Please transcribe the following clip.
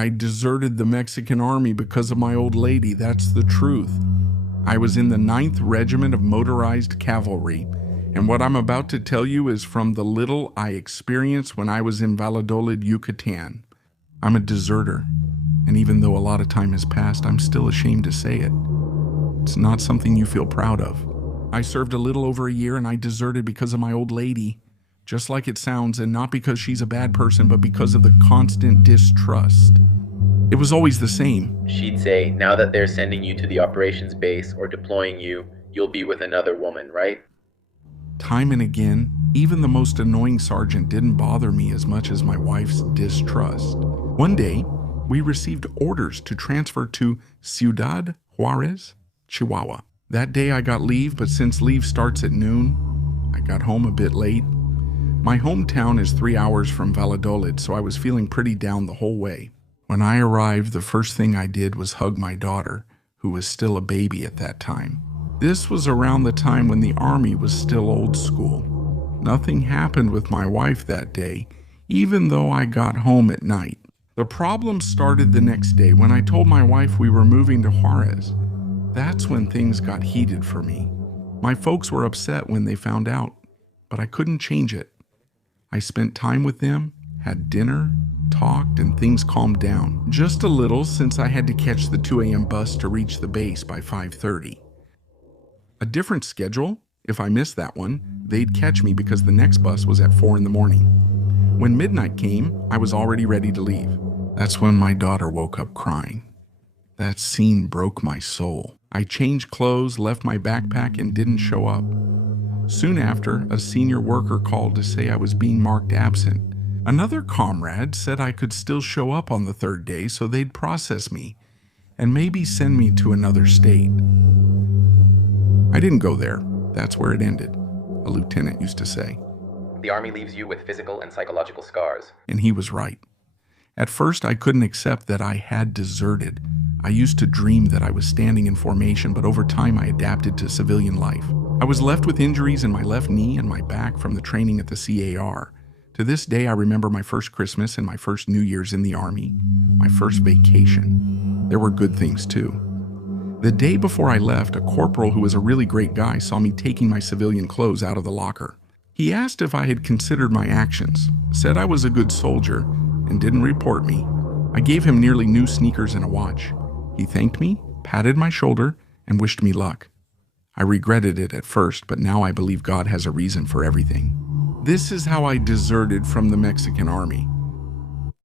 I deserted the Mexican army because of my old lady, that's the truth. I was in the 9th Regiment of Motorized Cavalry, and what I'm about to tell you is from the little I experienced when I was in Valladolid, Yucatan. I'm a deserter, and even though a lot of time has passed, I'm still ashamed to say it. It's not something you feel proud of. I served a little over a year and I deserted because of my old lady. Just like it sounds, and not because she's a bad person, but because of the constant distrust. It was always the same. She'd say, now that they're sending you to the operations base or deploying you, you'll be with another woman, right? Time and again, even the most annoying sergeant didn't bother me as much as my wife's distrust. One day, we received orders to transfer to Ciudad Juarez, Chihuahua. That day I got leave, but since leave starts at noon, I got home a bit late. My hometown is 3 hours from Valladolid, so I was feeling pretty down the whole way. When I arrived, the first thing I did was hug my daughter, who was still a baby at that time. This was around the time when the army was still old school. Nothing happened with my wife that day, even though I got home at night. The problem started the next day when I told my wife we were moving to Juarez. That's when things got heated for me. My folks were upset when they found out, but I couldn't change it. I spent time with them, had dinner, talked, and things calmed down. Just a little, since I had to catch the 2 a.m. bus to reach the base by 5:30. A different schedule, if I missed that one, they'd catch me because the next bus was at 4 in the morning. When midnight came, I was already ready to leave. That's when my daughter woke up crying. That scene broke my soul. I changed clothes, left my backpack, and didn't show up. Soon after, a senior worker called to say I was being marked absent. Another comrade said I could still show up on the 3rd day so they'd process me and maybe send me to another state. I didn't go there. That's where it ended, a lieutenant used to say. The army leaves you with physical and psychological scars. And he was right. At first, I couldn't accept that I had deserted. I used to dream that I was standing in formation, but over time I adapted to civilian life. I was left with injuries in my left knee and my back from the training at the CAR. To this day, I remember my first Christmas and my first New Year's in the Army, my first vacation. There were good things too. The day before I left, a corporal who was a really great guy saw me taking my civilian clothes out of the locker. He asked if I had considered my actions, said I was a good soldier, and didn't report me. I gave him nearly new sneakers and a watch. He thanked me, patted my shoulder, and wished me luck. I regretted it at first, but now I believe God has a reason for everything. This is how I deserted from the Mexican army.